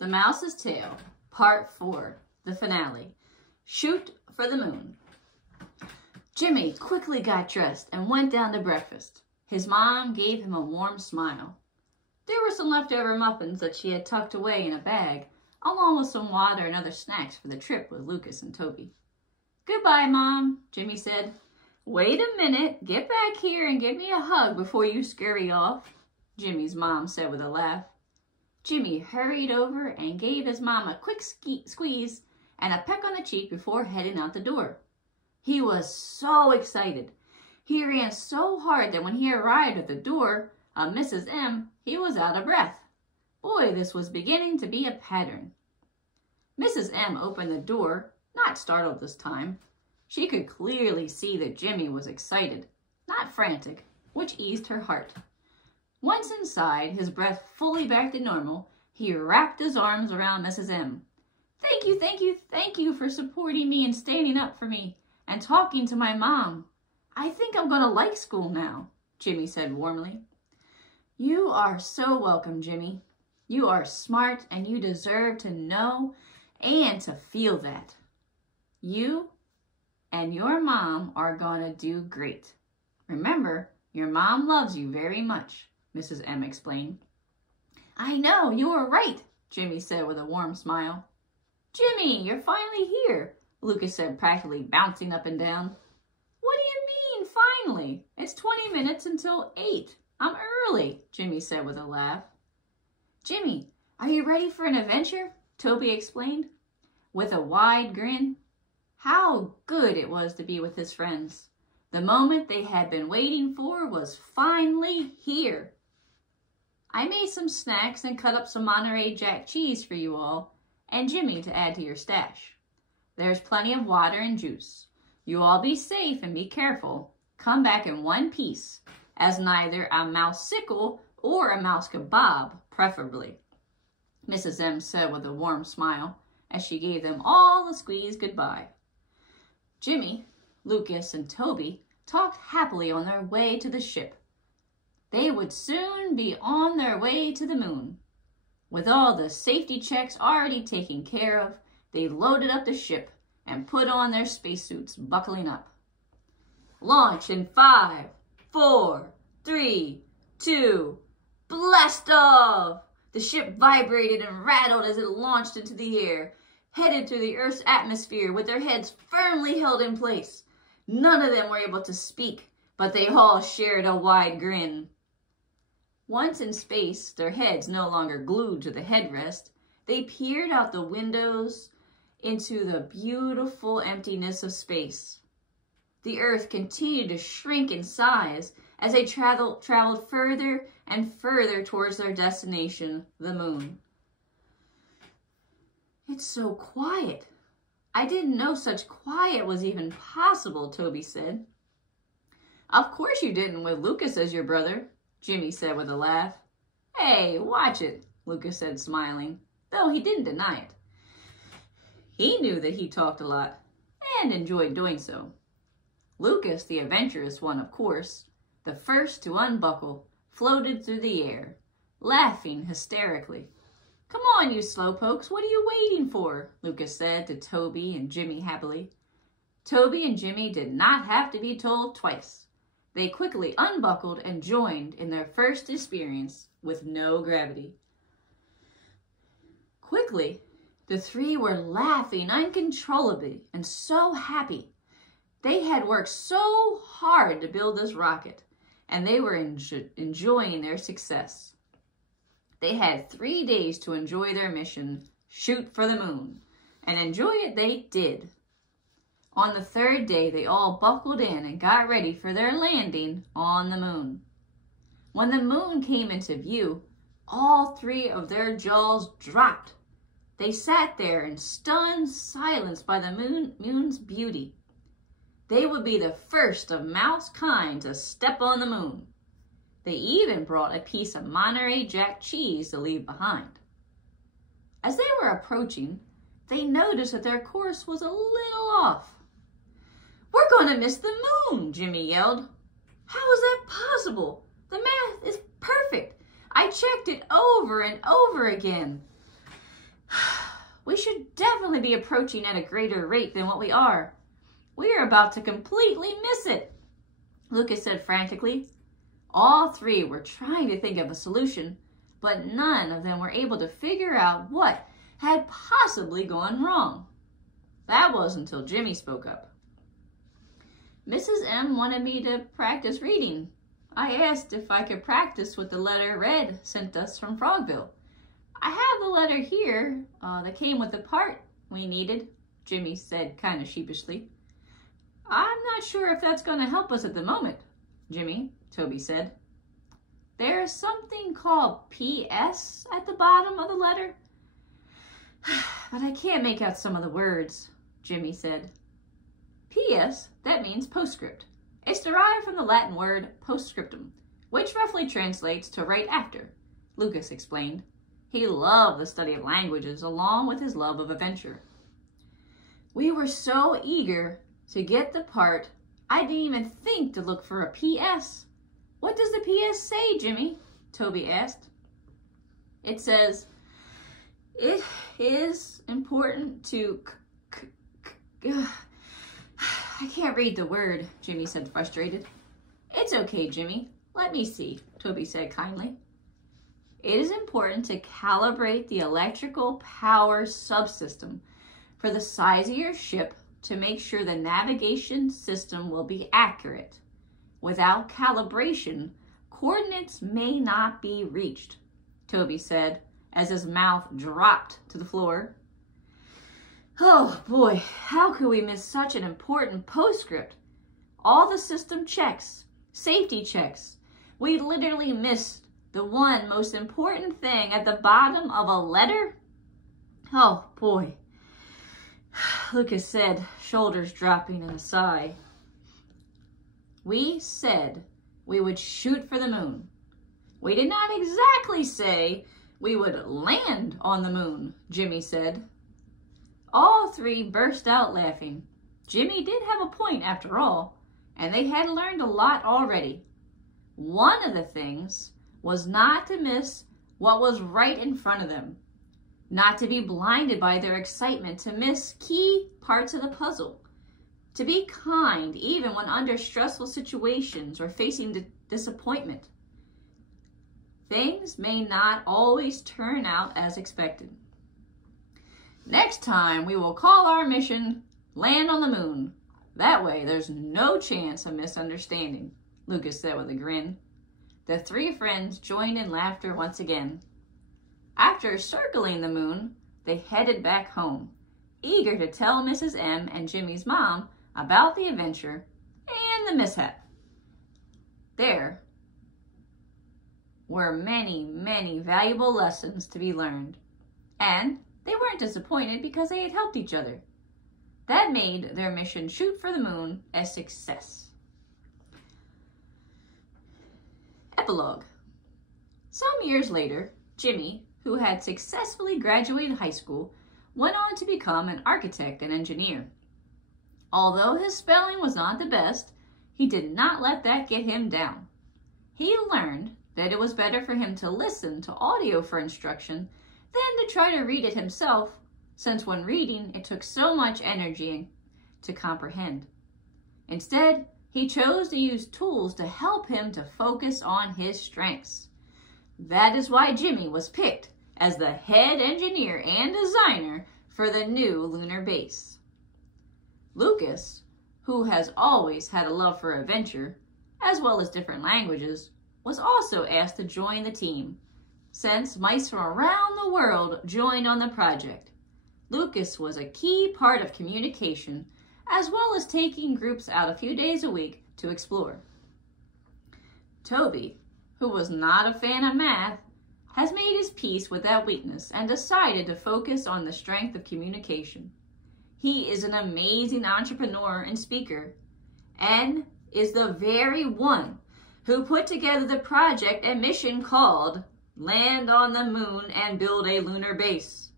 The Mouse's Tale, Part 4, the finale. Shoot for the Moon. Jimmy quickly got dressed and went down to breakfast. His mom gave him a warm smile. There were some leftover muffins that she had tucked away in a bag, along with some water and other snacks for the trip with Lucas and Toby. "Goodbye, Mom," Jimmy said. "Wait a minute, get back here and give me a hug before you scurry off," Jimmy's mom said with a laugh. Jimmy hurried over and gave his mom a quick squeeze and a peck on the cheek before heading out the door. He was so excited. He ran so hard that when he arrived at the door of Mrs. M, he was out of breath. Boy, this was beginning to be a pattern. Mrs. M opened the door, not startled this time. She could clearly see that Jimmy was excited, not frantic, which eased her heart. Once inside, his breath fully back to normal, he wrapped his arms around Mrs. M. Thank you for supporting me and standing up for me and talking to my mom. I think I'm going to like school now," Jimmy said warmly. "You are so welcome, Jimmy. You are smart and you deserve to know and to feel that. You and your mom are going to do great. Remember, your mom loves you very much," Mrs. M explained. "I know, you are right," Jimmy said with a warm smile. "Jimmy, you're finally here," Lucas said, practically bouncing up and down. "What do you mean, finally? It's 20 minutes until 8. I'm early," Jimmy said with a laugh. "Jimmy, are you ready for an adventure?" Toby explained, with a wide grin. How good it was to be with his friends. The moment they had been waiting for was finally here. "I made some snacks and cut up some Monterey Jack cheese for you all, and Jimmy to add to your stash. There's plenty of water and juice. You all be safe and be careful. Come back in one piece, as neither a mouse-sickle or a mouse kebab, preferably," Mrs. M said with a warm smile as she gave them all a squeeze goodbye. Jimmy, Lucas, and Toby talked happily on their way to the ship. They would soon be on their way to the moon. With all the safety checks already taken care of, they loaded up the ship and put on their spacesuits, buckling up. "Launch in 5, 4, 3, 2, blast off!" The ship vibrated and rattled as it launched into the air, headed through the Earth's atmosphere with their heads firmly held in place. None of them were able to speak, but they all shared a wide grin. Once in space, their heads no longer glued to the headrest, they peered out the windows into the beautiful emptiness of space. The Earth continued to shrink in size as they traveled further and further towards their destination, the moon. "It's so quiet. I didn't know such quiet was even possible," Toby said. "Of course you didn't with Lucas as your brother," Jimmy said with a laugh. "Hey, watch it," Lucas said, smiling, though he didn't deny it. He knew that he talked a lot and enjoyed doing so. Lucas, the adventurous one, of course, the first to unbuckle, floated through the air, laughing hysterically. "Come on, you slowpokes, what are you waiting for?" Lucas said to Toby and Jimmy happily. Toby and Jimmy did not have to be told twice. They quickly unbuckled and joined in their first experience with no gravity. Quickly, the three were laughing uncontrollably and so happy. They had worked so hard to build this rocket, and they were enjoying their success. They had 3 days to enjoy their mission, shoot for the moon, and enjoy it they did. On the 3rd day, they all buckled in and got ready for their landing on the moon. When the moon came into view, all 3 of their jaws dropped. They sat there in stunned silence by the moon's beauty. They would be the first of mouse kind to step on the moon. They even brought a piece of Monterey Jack cheese to leave behind. As they were approaching, they noticed that their course was a little off. "We're going to miss the moon," Jimmy yelled. "How is that possible? The math is perfect. I checked it over and over again." We should definitely be approaching at a greater rate than what we are. We are about to completely miss it, Lucas said frantically. All three were trying to think of a solution, but none of them were able to figure out what had possibly gone wrong. That was until Jimmy spoke up. Mrs. M wanted me to practice reading. I asked if I could practice with the letter Red sent us from Frogville. I have the letter here that came with the part we needed, Jimmy said kind of sheepishly. I'm not sure if that's going to help us at the moment, Jimmy, Toby said. There's something called P.S. at the bottom of the letter, but I can't make out some of the words, Jimmy said. P.S., that means postscript. It's derived from the Latin word postscriptum, which roughly translates to right after, Lucas explained. He loved the study of languages along with his love of adventure. We were so eager to get the part, I didn't even think to look for a P.S. What does the P.S. say, Jimmy? Toby asked. It says, it is important to... I can't read the word, Jimmy said, frustrated. It's okay, Jimmy. Let me see, Toby said kindly. It is important to calibrate the electrical power subsystem for the size of your ship to make sure the navigation system will be accurate. Without calibration, coordinates may not be reached, Toby said as his mouth dropped to the floor. Oh boy, how could we miss such an important postscript? All the system checks, safety checks. We literally missed the one most important thing at the bottom of a letter? Oh boy, Lucas said, shoulders dropping in a sigh. We said we would shoot for the moon. We did not exactly say we would land on the moon, Jimmy said. All three burst out laughing. Jimmy did have a point after all, and they had learned a lot already. One of the things was not to miss what was right in front of them, not to be blinded by their excitement to miss key parts of the puzzle, to be kind even when under stressful situations or facing disappointment. Things may not always turn out as expected. Next time, we will call our mission Land on the Moon. That way, there's no chance of misunderstanding, Lucas said with a grin. The three friends joined in laughter once again. After circling the moon, they headed back home, eager to tell Mrs. M and Jimmy's mom about the adventure and the mishap. There were many, many valuable lessons to be learned, and they weren't disappointed because they had helped each other. That made their mission Shoot for the Moon a success. Epilogue. Some years later, Jimmy, who had successfully graduated high school, went on to become an architect and engineer. Although his spelling was not the best, he did not let that get him down. He learned that it was better for him to listen to audio for instruction than to try to read it himself, since when reading, it took so much energy to comprehend. Instead, he chose to use tools to help him to focus on his strengths. That is why Jimmy was picked as the head engineer and designer for the new lunar base. Lucas, who has always had a love for adventure, as well as different languages, was also asked to join the team, since mice from around the world joined on the project. Lucas was a key part of communication, as well as taking groups out a few days a week to explore. Toby, who was not a fan of math, has made his peace with that weakness and decided to focus on the strength of communication. He is an amazing entrepreneur and speaker, and is the very one who put together the project and mission called Land on the Moon and Build a Lunar Base.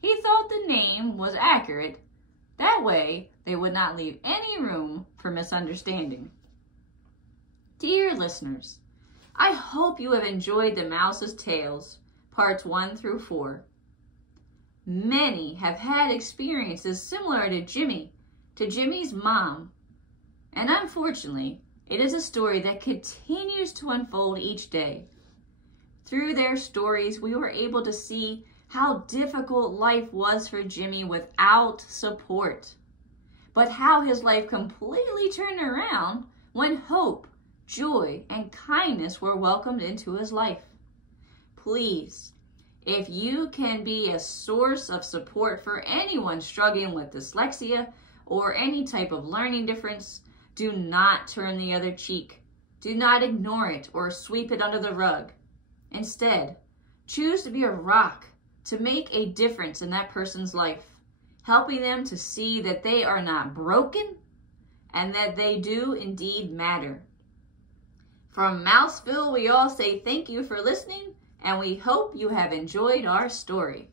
He thought the name was accurate. That way, they would not leave any room for misunderstanding. Dear listeners, I hope you have enjoyed the Mouse's Tales, parts 1 through 4. Many have had experiences similar to Jimmy's mom. And unfortunately, it is a story that continues to unfold each day. Through their stories, we were able to see how difficult life was for Jimmy without support, but how his life completely turned around when hope, joy, and kindness were welcomed into his life. Please, if you can be a source of support for anyone struggling with dyslexia or any type of learning difference, do not turn the other cheek. Do not ignore it or sweep it under the rug. Instead, choose to be a rock to make a difference in that person's life, helping them to see that they are not broken and that they do indeed matter. From Mouseville, we all say thank you for listening, and we hope you have enjoyed our story.